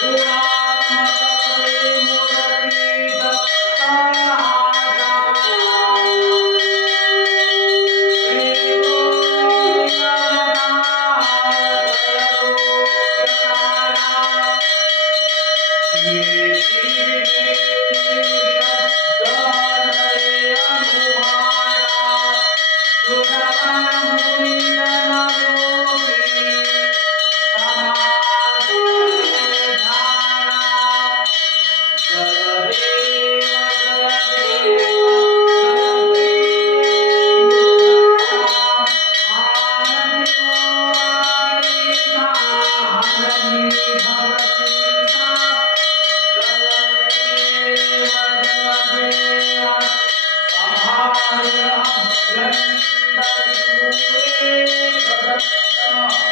Thank you. Thank you.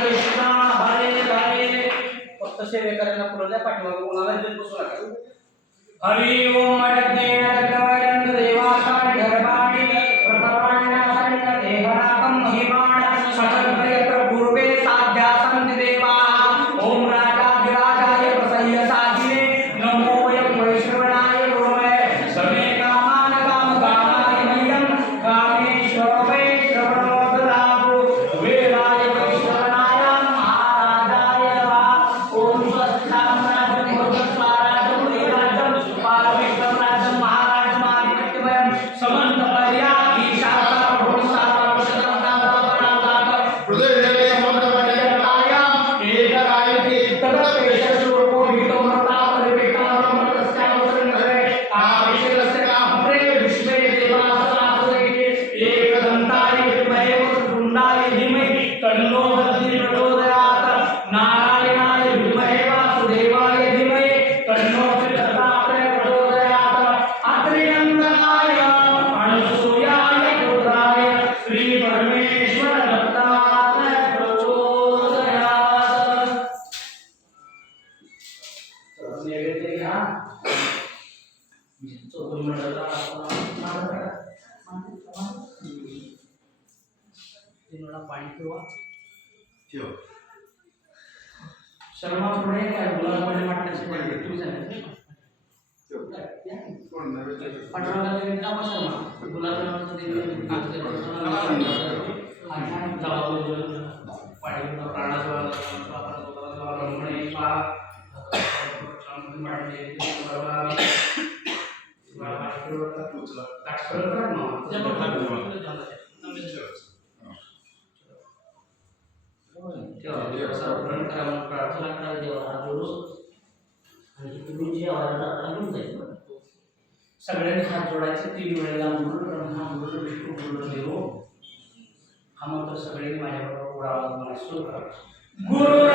Krishna Hare Hare फक्त सेवेकऱ्यांना पुढे द्या पाठीमागे कोणाला देत बसू नका हरि ओम अडज्ञेन देवासाय गर्भाणि प्रपराण्यासंत देवराकं महिमाण सकलत्रयत्र पूर्वे साध्यासन्ति शर्मा पुढे काय मुलाला पुढे वाटण्याची पडते तुम्ही सांगितलं पाठवला काम शर्मा मुलाला प्राणाजवळ रमणे पा प्रार्थना जोडून आणि आवाजात घेऊन जाईल. सगळ्यांनी हात जोडायचे तीन वेळेला ब्रह्मा गुरु विष्णू गुरु देव हा मंत्र सगळ्यांनी माझ्याबरोबर आवाज मला सुरू करा. गुरु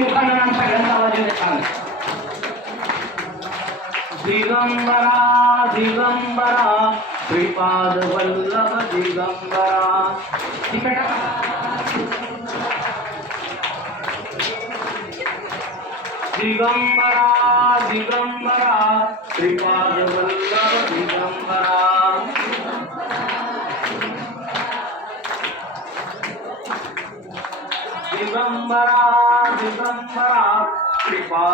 ಮುಖಂಡ ನಾನು ಸಗಂತವಾಗಿರುತ್ತಾನೆ ದಿಗಂಬರ ದಿಗಂಬರ ಶ್ರೀಪಾದ ವಲ್ಲಭ ದಿಗಂಬರ ಟಿಕೆಟ ದಿಗಂಬರ ದಿಗಂಬರ ಶ್ರೀಪಾದ ವಲ್ಲಭ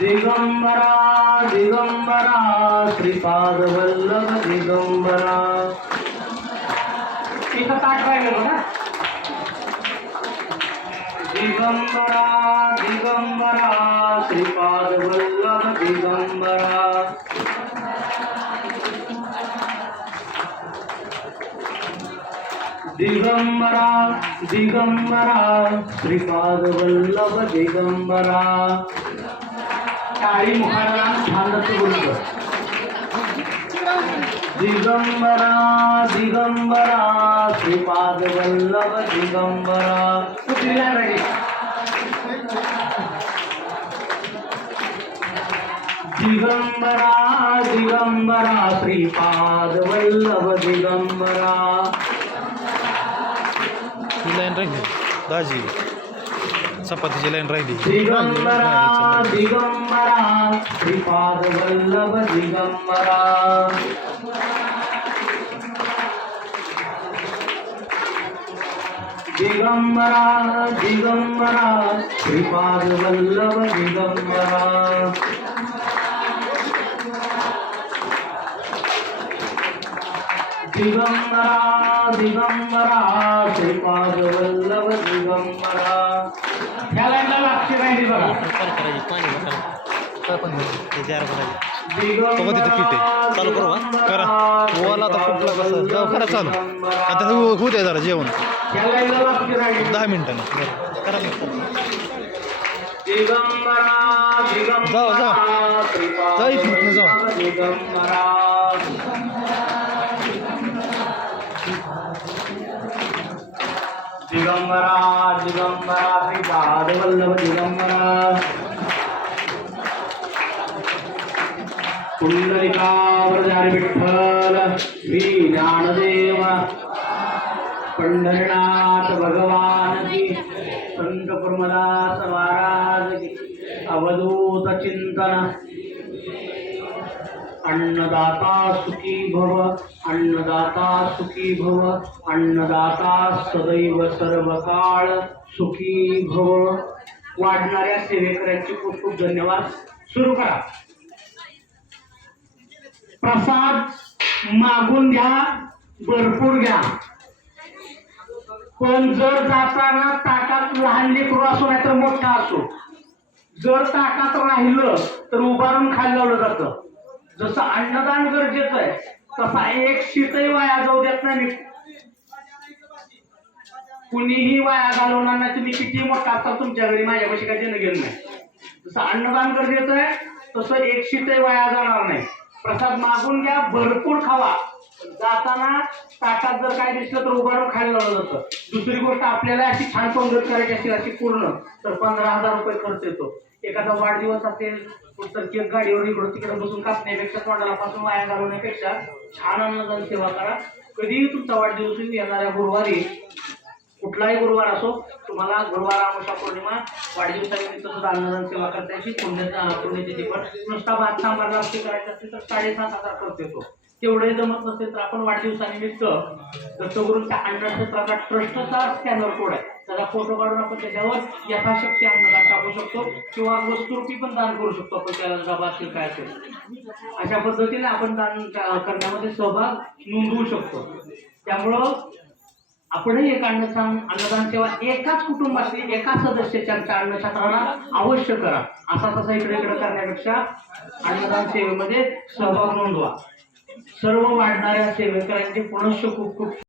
ದಿಗಂಬರಾ ದಿಗಂಬರಾ ಶ್ರೀಪಾದವಲ್ಲಭ ದಿಗಂಬರಾ ಈಗ ತಾಕ್ತಾ ಇರೋದ ದಿಗಂಬರಾ ದಿಗಂಬರಾ ಶ್ರೀಪಾದವಲ್ಲಭ ದಿಗಂಬರಾ ದಿಗಂಬರಾ ದಿಗಂಬರಾ ಶ್ರೀಪಾದವಲ್ಲಭ ದಿಗಂಬರಾ दिगंबरा श्रीपाद मुखाला छान बोलतो. दिगंबरा दिगंबरा श्रीपाद वल्लभ दिगंबरा. कुठली नाही दिगंबरा दिगंबरा श्रीपाद वल्लभ दिगंबरा. दाजी. చపాతి జిల్లా రైది దిగంబరా దిగంబరా శ్రీపాద వల్లభ దిగంబరా దిగంబరా దిగంబరా శ్రీపాద వల్లభ దిగంబరా ह्या लाईनला लागते राहिली बघा. चालू करू? करा. ओवाला आता फुटला कसं? जाऊ, करा चालू. आता होऊ द्या जरा जेवण दहा मिनिटांनी. करा जाऊ, जाऊ. श्रीपाद जा इथनं, जाऊ. దిగంబరా దిగంబరా శ్రీ పాదవల్లభ దిగంబరా పుండలికావ్రజారి విఠల శ్రీ జ్ఞానదేవ పండరినాథ భగవానికి సంత కుర్మదాస అవధూత చింతన अन्नदाता सुखी भव अन्नदाता सुखी भव अन्नदाता सदैव सर्व काळ सुखी भव. वाढणाऱ्या सेवेकऱ्यांचे खूप खूप धन्यवाद. सुरू करा. प्रसाद मागून घ्या भरपूर घ्या. पण जर जाताना ताटात लहान लेकरू असो नाही तर मोठा असो. जर ताटात राहिलं तर उभारून खायला लावलं जातं. जसं अन्नदान गरजेचं आहे तसा एक शीतही वाया जाऊ देत नाही. कुणीही वाया घालवणार नाही. तुम्ही किती मोठा असाल तुमच्या घरी माझ्यापाशी काही देणं गेलं नाही. जसं अन्नदान गरजेचं आहे तसं एक शीतही वाया जाणार नाही. प्रसाद मागून घ्या भरपूर खावा. जाताना ताटात जर काय दिसलं तर उभारून खायला लावलं जातं. दुसरी गोष्ट आपल्याला अशी छान सौंदर्य करायची असेल अशी पूर्ण तर पंधरा हजार रुपये खर्च येतो. एखादा वाढदिवस असेल तर केक गाडीवर इकडं तिकडे बसून कापण्यापेक्षा तोंडाला पासून वाया घालवण्यापेक्षा छान अन्नदान सेवा करा. कधीही तुमचा वाढदिवस येणाऱ्या गुरुवारी कुठलाही गुरुवार असो तुम्हाला गुरुवार अमावस्या पौर्णिमा वाढदिवसानिमित्त सुद्धा अन्नदान सेवा करता येईल पुण्य पुण्यतिथी पण. नुसता भात सांबार राष्ट्री करायचं असेल तर साडेसात हजार खर्च येतो. तेवढे जमत नसेल तर आपण वाढदिवसानिमित्त दत्तगुरूंच्या अन्नक्षेत्राचा ट्रस्टचा स्कॅनर कोड आहे. त्याचा फोटो काढून आपण त्याच्यावर यथाशक्ती अन्नदान टाकू शकतो किंवा वस्तुरूपी पण दान करू शकतो आपण त्याला डबा असेल काय असेल. अशा पद्धतीने आपण दान करण्यामध्ये सहभाग नोंदवू शकतो. त्यामुळं आपणही एक अन्नदान अन्नदान सेवा एकाच कुटुंबातील एका सदस्याच्या अन्नछत्राला अवश्य करा. असा तसा इकडे इकडे करण्यापेक्षा अन्नदान सेवेमध्ये सहभाग नोंदवा. सर्व वाढणाऱ्या सेवेकरांचे पुनश्च खूप खूप